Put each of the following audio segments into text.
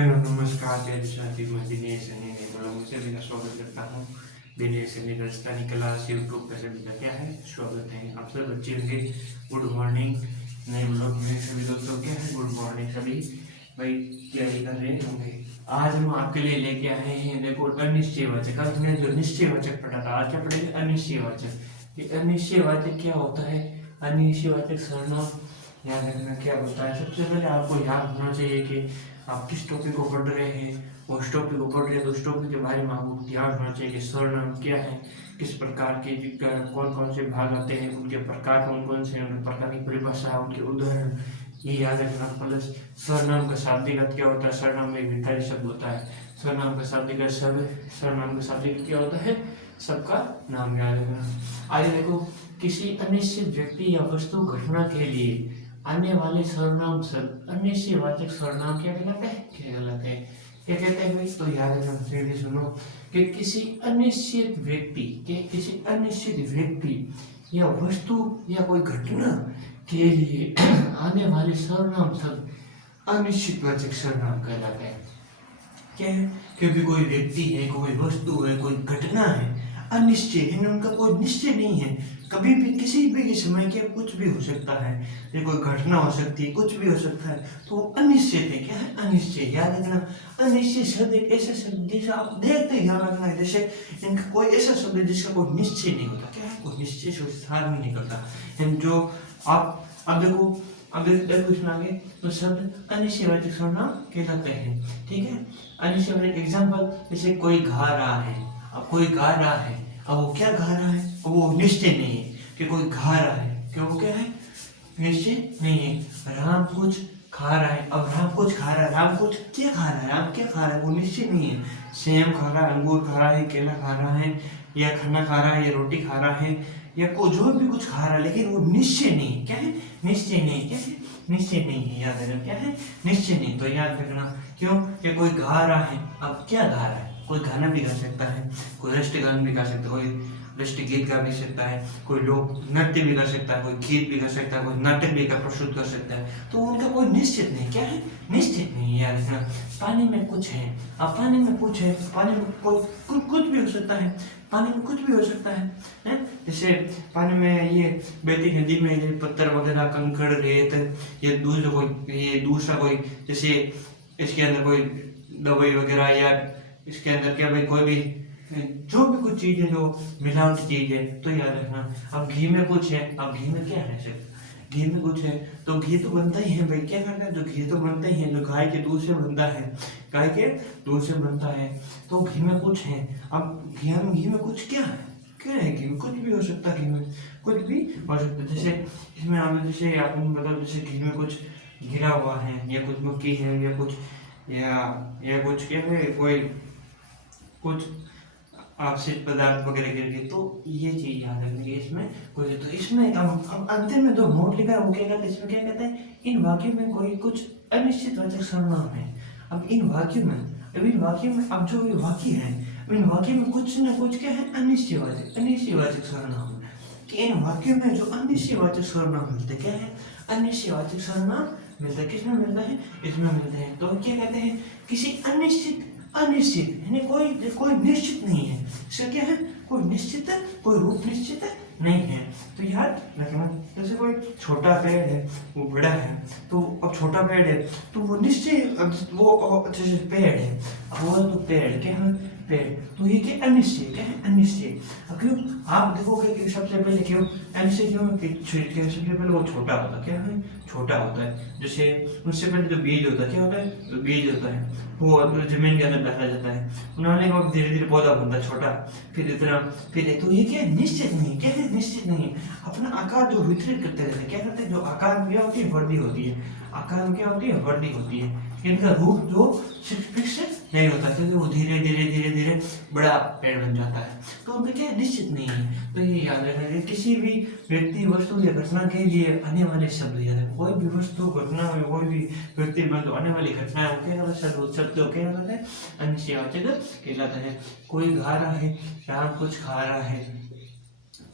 Hello नमस्कार प्यारे साथी, मैं दिनेश मैं सभी का स्वागत करता हूँ। दिनेश राजस्थानी क्लास यूट्यूब पर सभी का क्या है स्वागत है। आप सब बच्चे होंगे, गुड मॉर्निंग। नए ब्लॉग में सभी दोस्तों क्या है गुड मॉर्निंग सभी भाई, तैयारी कर रहे होंगे। आज हम आपके लिए लेके आए हैं, देखो अनिश्चयवाचक। कल हमने जो निश्चयवाचक पढ़ा था, आज क्या पढ़ेंगे अनिश्चयवाचक। ये अनिश्चयवाचक क्या होता है? अनिश्चयवाचक सर्वनाम याद रखना क्या होता है। सबसे पहले आपको याद होना चाहिए कि आप किस टॉपिक को पढ़ रहे हैं, उस टॉपिक को पढ़ रहे हैं तो उस टॉपिक के बारे में आपको ध्यान होना चाहिए कि सर्वनाम क्या है, किस प्रकार के कौन कौन से भाग आते हैं, उनके प्रकार कौन कौन से, उनके प्रकार की परिभाषा, उनके उदाहरण, ये याद रखना। प्लस सर्वनाम का शाब्दिक अर्थ क्या होता है? सर्वनाम में एक भिखारी शब्द होता है। सर्वनाम का शाब्दिक अर्थ सर्वनाम का शाब्दिक क्या होता है? सबका नाम याद रखना। आगे देखो, किसी अनिश्चित व्यक्ति या वस्तु घटना के लिए आने वाले सर्वनाम शब्द अनिश्चयवाचक सर्वनाम क्या कहलाते हैं? क्या कहलाते हैं? क्या कहते हैं भाई? तो याद रखना, फिर सुनो कि किसी अनिश्चित व्यक्ति या वस्तु या कोई घटना के लिए आने वाले सर्वनाम शब्द अनिश्चितवाचक सर्वनाम कहलाते हैं। क्या है? क्योंकि कोई व्यक्ति है, कोई वस्तु है, कोई घटना है, अनिश्चय है, उनका कोई निश्चय नहीं है। कभी भी किसी भी समय के कुछ भी हो सकता है, ये कोई घटना हो सकती है, कुछ भी हो सकता है, तो वो अनिश्चित है। क्या है? अनिश्चय। याद रखना, अनिश्चय शब्द एक ऐसा शब्द जैसे आप देखते ही ध्यान रखना है, जैसे इनका कोई ऐसा शब्द है जिसका कोई निश्चय नहीं होता। क्या है? कोई निश्चय से धारण नहीं करता। जो आप अब देखो इसमें आगे तो शब्द अनिश्चयवाचक सर्वनाम कहलाते हैं। ठीक है, अनिश्चयवाचक एग्जाम्पल, जैसे कोई गा रहा है। अब कोई गा रहा है, अब वो क्या गा रहा है? अब वो निश्चय नहीं है कि कोई गा रहा है, क्यों? वो क्या है? निश्चय नहीं है। राम कुछ खा रहा है, अब राम कुछ खा रहा है, राम कुछ क्या खा रहा है? राम क्या खा रहा है? वो निश्चय नहीं है। सेब खा रहा है, अंगूर खा रहा है, केला खा रहा है, या खाना खा रहा है, या रोटी खा रहा है, या कोई जो भी कुछ खा रहा है, लेकिन वो निश्चय नहीं है। क्या है? निश्चय नहीं। क्या है? निश्चय नहीं है। याद रखना, क्या है? निश्चय नहीं। तो याद रखना, क्यों? कि कोई गा रहा है, अब क्या गा रहा है? कोई गाना भी गा सकता है, कोई राष्ट्रीय गान भी गा सकता है, कोई राष्ट्रीय गीत गा भी सकता है, कोई लोक नृत्य भी कर सकता है, कोई गीत भी कर सकता है, कोई नाटक भी प्रस्तुत कर सकता है। तो उनका कोई निश्चित नहीं। क्या है? निश्चित नहीं है। याद रखना, पानी में कुछ है, अब पानी में कुछ है, पानी में कुछ भी हो सकता है, पानी में कुछ भी हो सकता है? जैसे पानी में ये बहती नदी में ये पत्थर वगैरह, कंकड़, रेत, ये दूसरा कोई जैसे इसके अंदर कोई दवाई वगैरह, या इसके अंदर क्या भाई कोई भी जो भी कुछ चीज है जो मिलावट चीज है, तो याद रखना। अब घी में कुछ है, अब घी में क्या है? घी में कुछ है तो घी तो बनता ही है भाई। क्या करना है? जो घी तो बनता ही है, जो गाय के दूध से बनता है, गाय के दूध से बनता है, तो घी में कुछ है। अब घी में कुछ क्या है? क्या है? घी में कुछ भी हो सकता है, घी में कुछ भी हो सकता है। जैसे इसमें आप जैसे आपको बताओ, जैसे घी में कुछ गिरा हुआ है, या कुछ मक्खी है, या कुछ या कुछ क्या है, कोई कुछ आपसित पदार्थ वगैरह गिर गए, तो ये चीज याद रखनी है। इसमें कोई तो इसमें अब अंतिम में जो नोट लिखा है वो क्या कहते हैं? इसमें क्या कहते हैं? इन वाक्यों में कोई कुछ अनिश्चितवाचक सर्वनाम है। अब इन वाक्यों में अब जो ये वाक्य है, इन वाक्यों में कुछ ना कुछ क्या है? अनिश्चयवाचक सर्वनाम। कि इन वाक्यों में जो अनिश्चयवाचक सर्वनाम मिलते, क्या है? अनिश्चयवाचक सर्वनाम मिलता है। किसमें मिलता है? इसमें मिलते हैं। तो क्या कहते हैं? किसी अनिश्चित यानी कोई निश्चित नहीं है। इसका क्या है? कोई निश्चित है, कोई रूप निश्चित है नहीं है। तो याद रखना, जैसे कोई छोटा पेड़ है, वो बड़ा है, तो अब छोटा पेड़ है तो वो निश्चय, वो जैसे पेड़ है, वो तो पेड़ क्या है? पेड़। तो ये क्या? अनिश्चय। क्या है? अनिश्चय। अब क्यों? आप देखोगे कि सबसे पहले क्यों अनिश्चय क्यों? सबसे पहले वो छोटा होता है। क्या है? छोटा होता है। जैसे उससे पहले जो बीज होता है, क्या होता है? जो बीज होता है वो जमीन के अंदर डाला जाता है, उन्होंने को धीरे धीरे पौधा बनता है छोटा, फिर इतना, फिर तो ये क्या है? निश्चित नहीं। क्या है? निश्चित नहीं। अपना आकार जो वितरित करते रहते हैं। क्या करते हैं? जो आकार में क्या होती है? वृद्धि होती है। आकार में क्या होती है? वृद्धि होती है। इनका रूप जो फिक्स नहीं होता, क्योंकि वो धीरे धीरे बड़ा पेड़ बन जाता है। तो उनका क्या? निश्चित नहीं है। तो ये याद रखना है, किसी भी व्यक्ति, वस्तु या घटना के लिए आने वाले शब्द याद रखना। कोई भी वस्तु, घटना में कोई भी व्यक्ति मतलब आने वाली घटना है, वो क्या कहलाता है? शब्द क्या कहलाता है? अनिश्चयवाचक कहलाता है। कोई गा रहा है, राम कुछ खा रहा है,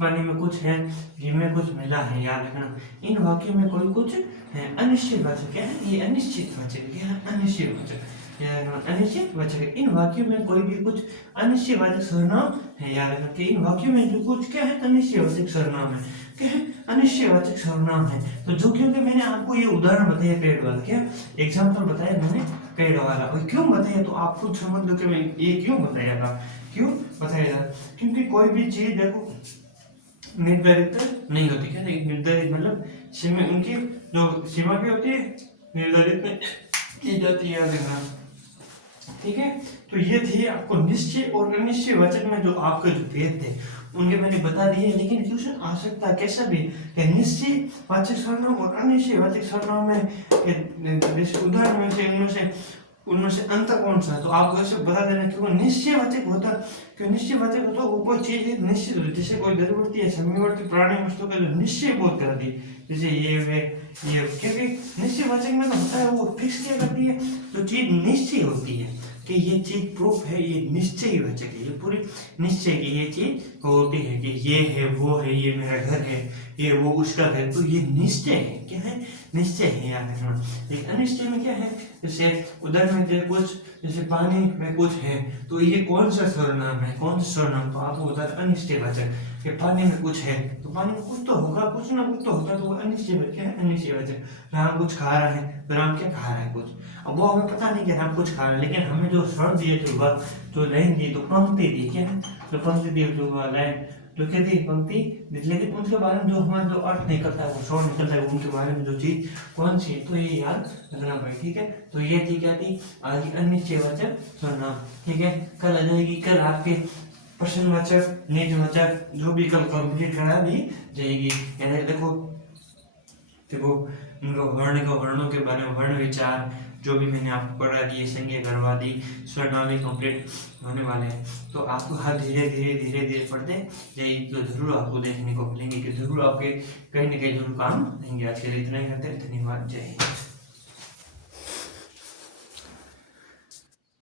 पानी में कुछ है, घी में कुछ मिला है। याद रखना, इन वाक्यों में कोई कुछ है। अनिश्चितवाचक क्या है? ये अनिश्चितवाचक क्या है? अनिश्चितवाचक। अनिश्चयवाचक है। इन वाक्यों में कोई भी कुछ अनिश्चयवाचक सर्वनाम है, याद रखना कि इन वाक्यों में जो कुछ क्या है अनिश्चयवाचक सर्वनाम है, क्या है अनिश्चयवाचक सर्वनाम है। तो जो क्योंकि मैंने आपको ये उदाहरण बताया पेड़ वाला, क्या एग्जाम्पल बताया मैंने पेड़ वाला, और क्यों बताया तो आप खुद समझ लो कि मैं ये क्यों बताया था, क्यों बताया था, क्योंकि कोई भी चीज देखो निर्धारित नहीं होती, क्या निर्धारित मतलब सीमा, उनकी जो सीमा क्या होती है निर्धारित की जाती है, याद रखना, ठीक है। तो ये थे आपको निश्चय और अनिश्चय वाचक में जो आपके जो भेद थे उनके मैंने बता दिए। लेकिन क्वेश्चन आ सकता है कैसा भी कि निश्चय वाचक सर्वनाम और अनिश्चय वाचक सर्वनाम में जैसे उदाहरण में से उनमें से अंतर कौन सा है, तो आप ऐसे बता देना क्योंकि निश्चयवाचक होता, क्यों निश्चयवाचक होता वो कोई चीज है निश्चित होती, जैसे कोई दरवर्ती या समवर्ती प्राणी वस्तु का जो निश्चय बोध कर दी, जैसे ये है ये, क्योंकि निश्चयवाचक में तो होता है वो फिक्स क्या करती है, जो चीज निश्चय होती है कि ये चीज प्रूफ है, ये निश्चय वाचक है, ये पूरी निश्चय की ये चीज होती है कि ये है वो है, ये मेरा घर है, ये वो उसका घर, तो ये निश्चय है, क्या है निश्चय है, याद रखना। लेकिन अनिश्चय में क्या है, जैसे उदाहरण में कुछ जैसे पानी में कुछ है, तो ये कौन सा सर्वनाम है, कौन सा सर्वनाम, तो आपको बता अनिश्चयवाचक कि पानी में कुछ है, तो पानी में कुछ तो होगा, कुछ ना कुछ तो होगा, तो वो अनिश्चय क्या है अनिश्चयवाचक। राम कुछ खा रहा है, तो राम क्या खा रहा है कुछ, अब वो हमें पता नहीं कि राम कुछ खा रहा है, लेकिन हमें जो स्वर्ण दिए जो लाइन दी, तो पंक्ति दी, क्या है जो पंक्ति दी, जो लाइन जो कहती है पंक्ति, लेकिन उनके बारे में जो हमारा जो अर्थ निकलता है वो स्वर निकलता है, उनके बारे में जो चीज कौन सी है, तो ये याद रखना भाई, ठीक है। तो ये थी क्या थी आज अनिश्चयवाचक सर्वनाम, ठीक है। कल आ जाएगी, कल आपके प्रश्नवाचक निजवाचक जो भी कल कंप्लीट करा दी जाएगी, यानी देखो वर्ण का वर्णों के बारे में वर्ण विचार जो भी मैंने आपको पढ़ा दिए, संज्ञा करवा दी, स्वर्णावली कंप्लीट होने वाले हैं, तो आपको हर धीरे धीरे पढ़ते जाइए, तो जरूर आपको देखने को मिलेंगे कि जरूर आपके कहीं ना कहीं जरूर काम आएंगे। आज के लिए इतना ही करते हैं, धन्यवाद, जय हिंद।